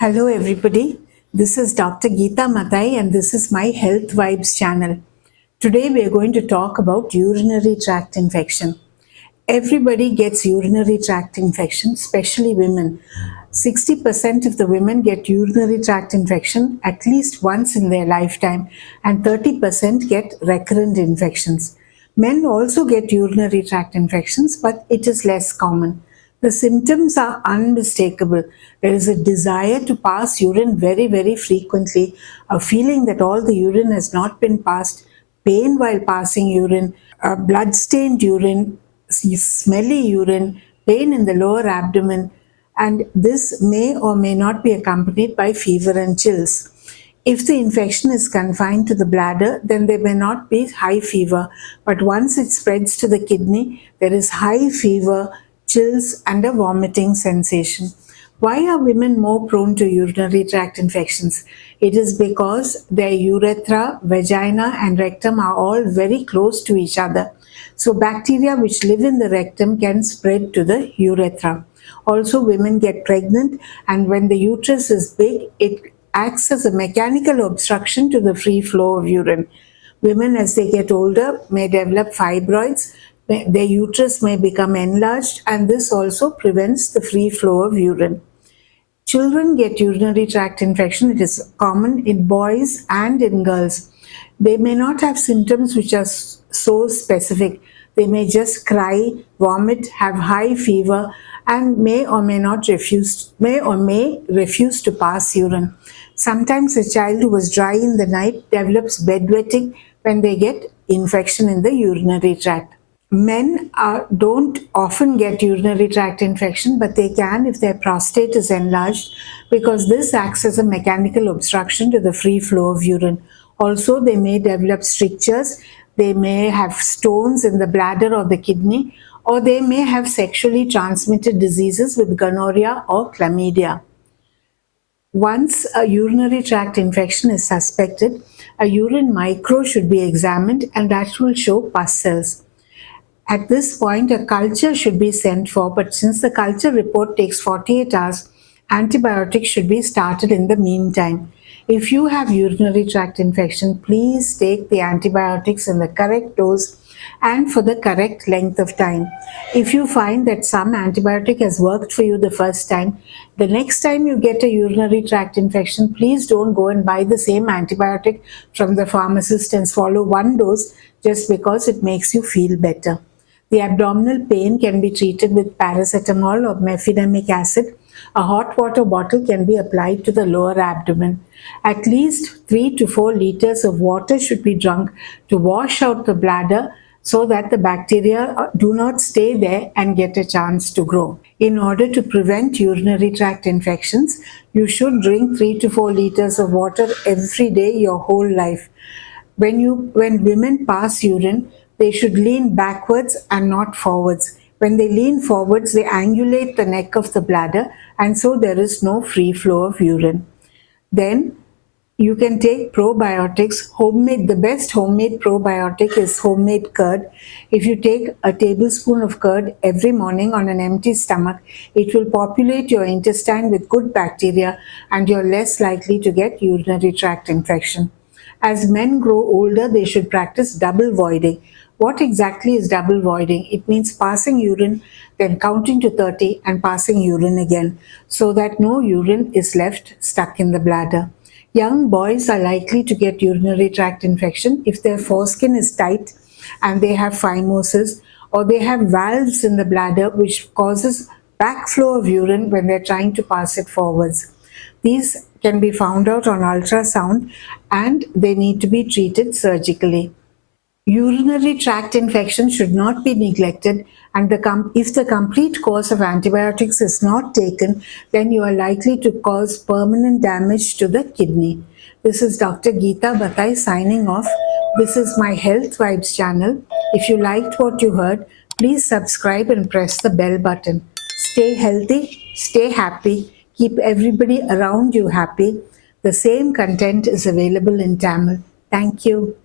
Hello, everybody. This is Dr. Gita Mathai, and this is my Health Vibes channel. Today, we are going to talk about urinary tract infection. Everybody gets urinary tract infection, especially women. 60% of the women get urinary tract infection at least once in their lifetime, and 30% get recurrent infections. Men also get urinary tract infections, but it is less common. The symptoms are unmistakable. There is a desire to pass urine very, very frequently, a feeling that all the urine has not been passed, pain while passing urine, blood-stained urine, smelly urine, pain in the lower abdomen, and this may or may not be accompanied by fever and chills. If the infection is confined to the bladder, then there may not be high fever, but once it spreads to the kidney, there is high fever, chills, and a vomiting sensation. Why are women more prone to urinary tract infections? It is because their urethra, vagina, and rectum are all very close to each other. So, bacteria which live in the rectum can spread to the urethra. Also, women get pregnant, and when the uterus is big, it acts as a mechanical obstruction to the free flow of urine. Women, as they get older, may develop fibroids, their uterus may become enlarged, and this also prevents the free flow of urine. Children get urinary tract infection. It is common in boys and in girls. They may not have symptoms which are so specific. They may just cry, vomit, have high fever, and may or may refuse to pass urine. Sometimes a child who was dry in the night develops bedwetting when they get infection in the urinary tract. Men don't often get urinary tract infection, but they can if their prostate is enlarged, because this acts as a mechanical obstruction to the free flow of urine. Also, they may develop strictures, they may have stones in the bladder or the kidney, or they may have sexually transmitted diseases with gonorrhea or chlamydia. Once a urinary tract infection is suspected, a urine micro should be examined, and that will show pus cells. At this point, a culture should be sent for, but since the culture report takes 48 hours, antibiotics should be started in the meantime. If you have urinary tract infection, please take the antibiotics in the correct dose and for the correct length of time. If you find that some antibiotic has worked for you the first time, the next time you get a urinary tract infection, please don't go and buy the same antibiotic from the pharmacist and swallow one dose just because it makes you feel better. The abdominal pain can be treated with paracetamol or mefenamic acid. A hot water bottle can be applied to the lower abdomen. At least 3 to 4 liters of water should be drunk to wash out the bladder so that the bacteria do not stay there and get a chance to grow. In order to prevent urinary tract infections, you should drink 3 to 4 liters of water every day your whole life. When women pass urine, they should lean backwards and not forwards. When they lean forwards, they angulate the neck of the bladder, and so there is no free flow of urine. Then you can take probiotics. The best homemade probiotic is homemade curd. If you take a tablespoon of curd every morning on an empty stomach, it will populate your intestine with good bacteria, and you're less likely to get urinary tract infection. As men grow older, they should practice double voiding. What exactly is double voiding? It means passing urine, then counting to 30 and passing urine again, so that no urine is left stuck in the bladder. Young boys are likely to get urinary tract infection if their foreskin is tight and they have phimosis, or they have valves in the bladder which causes backflow of urine when they're trying to pass it forwards. These can be found out on ultrasound, and they need to be treated surgically. Urinary tract infection should not be neglected, and if the complete course of antibiotics is not taken, then you are likely to cause permanent damage to the kidney. This is Dr. Gita Mathai signing off. This is my Health Vibes channel. If you liked what you heard, please subscribe and press the bell button. Stay healthy, stay happy, keep everybody around you happy. The same content is available in Tamil. Thank you.